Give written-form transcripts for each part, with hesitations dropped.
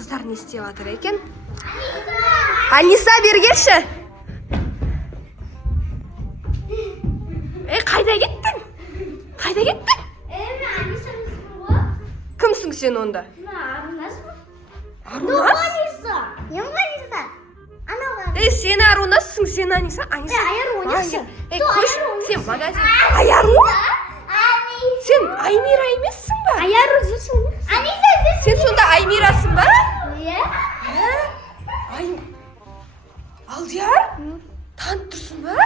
қыздар не істеп жатыр екен? Аниса, бері келші. Қайда кеттің? Қайда кеттің? Кімсің сен онда? Арунас? Сен Арунасың, сен Аниса? Айару ойнашы. Қош, сен магазин. Айару? Сен Аймира емессің ба? Айару жүрсің. Сен сонда Аймирасың ба? Алдияр? Танып тұрсың ба?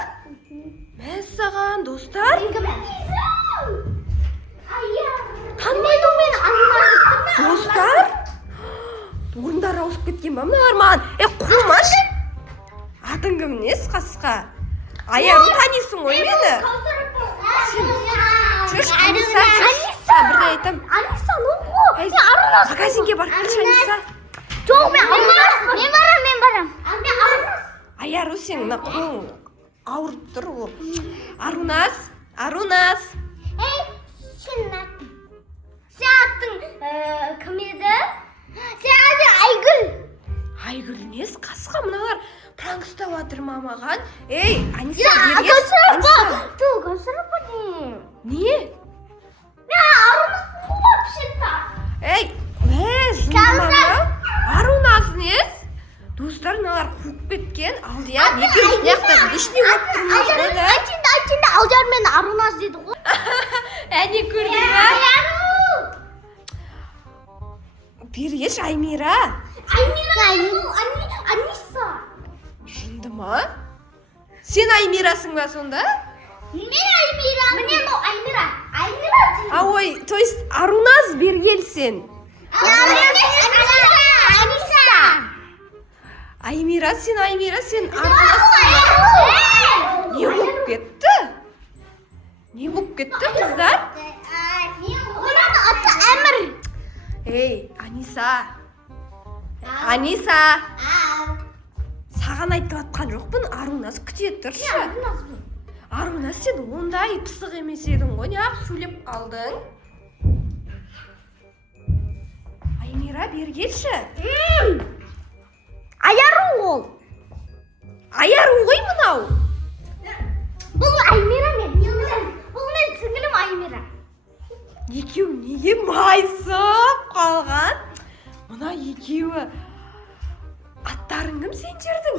Мәссаған, достар. Танымайды мен Достар? Орындар ауысып кеткен ба мыналар маған? Қумашы. Атың кім, нес қасқа? Айару танисың ғой мені? Жүрш, Аниса, бірде айтам. Аниса, нұғы? Магазинге барып келші, Аниса. Жоқ, мен барам. Айару, сен мына қолың ауырып тұр ол. Арунас. Сен аттың кім еді? Сен аты Айгүл. Айгүл нес қасқа мыналар пранк ұстап жатыр ма маған? Аниса, көсіріп не? Арунас нес? Достар, мыналар қуып кеткен. Алдияр, екеуміз неяқта ешіне болып тұрмыз ғой да? Айтында Алдияр мен Арунас деді ғой. Әне көрдің ба? Бері келші, Аймира. Аниса. Жынды ма? Сен Аймирасың ба сонда? Мен Аймира. Міне бұл Аймира. Ой, то есть Арунас бері келсен. Аймира, сен Арунасың ба? Не болып кетті? Қыздар? Оның аты Әмір. Аниса. Саған айтып жатқан жоқпын, Арунас күте тұршы. Арунас, сен ондай пысық емес едің ғой, неғып сөйлеп қалдың? Аймира, бері келші. Айару ол. Айару ғой мынау. Бұл Аймира мен. Бұл мен сіңілім Аймира. Екеу неге майысып қалған? Мына екеуі. Аттарың кім сендердің?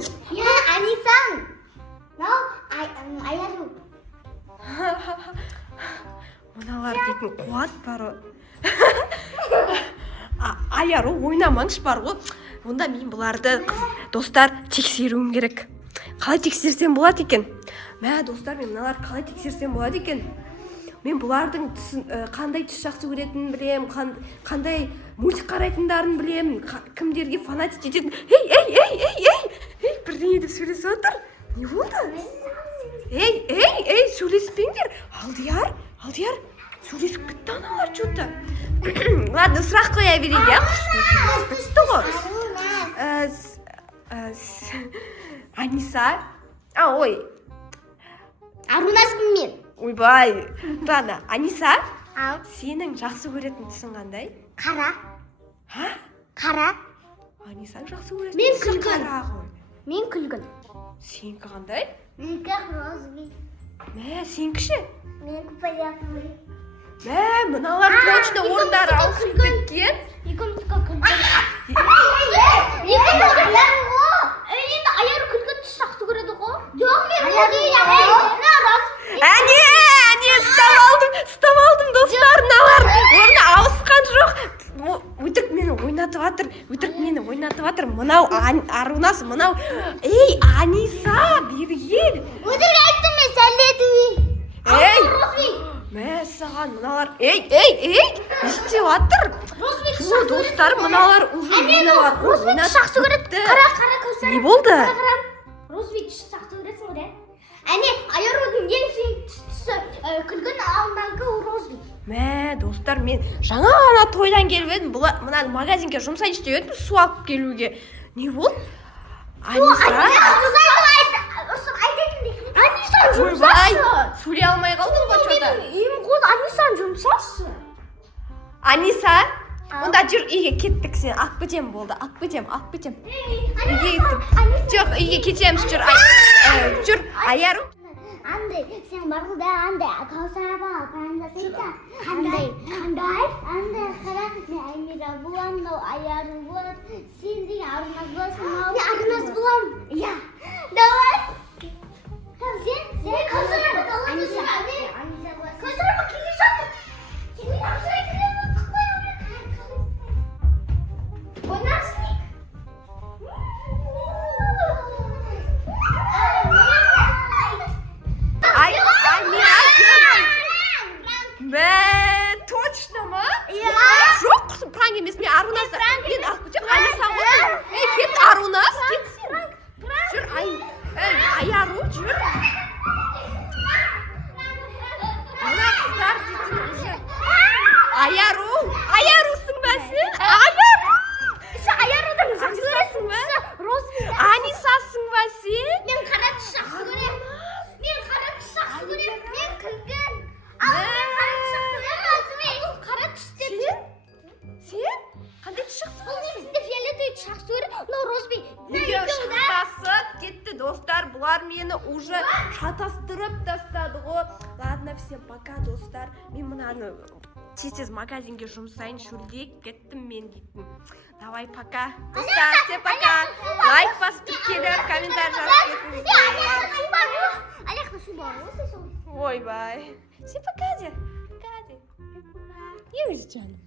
Анисаң. Айару. Мыналар дейтін қуат бар ғой. Айару, ойнамаңшы бар ғой. Онда мен бұларды, достар, тексеруім керек. Қалай тексерсем болады екен? Достар, мен мыналар қалай тексерсем болады екен? Мен бұлардың қандай түс жақсы көретінін білем, қандай мультик қарайтындарын білем, кімдерге фанатик ететін. Бірдеңе деп сөйлесіп отыр. Не болды? Сөйлеспеңдер. Алдияр, сөйлесіп кетті аналар что-то. Ладно, сұрақ қоя берейін, я? Бітті ғой. Аниса. Арунас мен. Ойбай. Ладно, Аниса. Сенің жақсы көретін түсің қандай? Қара. Қара? Анисаң жақсы көретін Мен түсің күлгін. қара ғой. Мен күлгін. Сенікі қандай? Менікі розовый. Сенікі ше? Менікі понятный. Мыналар точно орындары ауысып кеткен. Екеуміздікі күлгін. Енді Айару күлгін түс жақсы көреді ғой. Жоқ, мен ұстап алдым, достар, мыналар орны ауысқан жоқ. Өтірік мені ойнатып жатыр. Мынау Арунас, мынау. Аниса, бері кел. өтірік айттым мен, сәлдетіңей. Мәссаған, мыналар. Не істеп жатыр? Достар, мыналар уже ойналар. Розовый түс жақсы көреді. Қара көзі. Не болды? Розовый түс жақсы көресің ғой. Айарудың ең сүйікті түсі күлгін алдыңғы розовый. Достар, мен жаңа ғана тойдан келіп едім. Мына магазинге жұмсайыншы деп едім, су алып келуге. Не болды? Аниса жұмсашы. Сөйлей алмай қалдың ғой, что-то. Үйім қод, Анисаны жұмсашы. Аниса, Онда жүр, үйге кеттік сен. Алып кетем болды. Алып кетем. Үйге кеттік. Жоқ, үйге кетеміз жүр. Жүр, Аяру. Андай, сен барғыда андай Каусара бала пандасайда. Андай, қара, мен Аймира болам, мынау Аяру болады. Сен деген Аруназ боласың. Мен Аруназ болам. Иә. Давай. Сен Каусара ба? Каусара ба келе жатыр. Келе Каусара келе ойнарсың. Точно ма? Жоқ, пранк емес, мен Аруназ. Мен алып кетем, Алиса ғой. Кет, Аруназ, кет сен. Жүр, Аяру, жүр. Мына қыздар дейтін уже. Аярусың ба сен? Аярудың Анисасың ба? Анисасың ба сен? Мен қара түс жақсы көрем. Мен күлгін. Қара түс деп. Сен? Қандай түс жақсы Бұл негізінде фиолетовый түс жақсы көрем. Мынау розбей. Шатасып кетті достар, бұлар мені уже шатастырып тастады ғой. Ладно, всем пока достар. Мен мынаны тез магазинге жұмсайын, шөлдеп кеттім мен дейтін. Давай пока. Достар, всем пока. Лайк басып келіп, комментарий жазып кетіңіздер. Ойбай. Всем пока де. Не өзі жаным.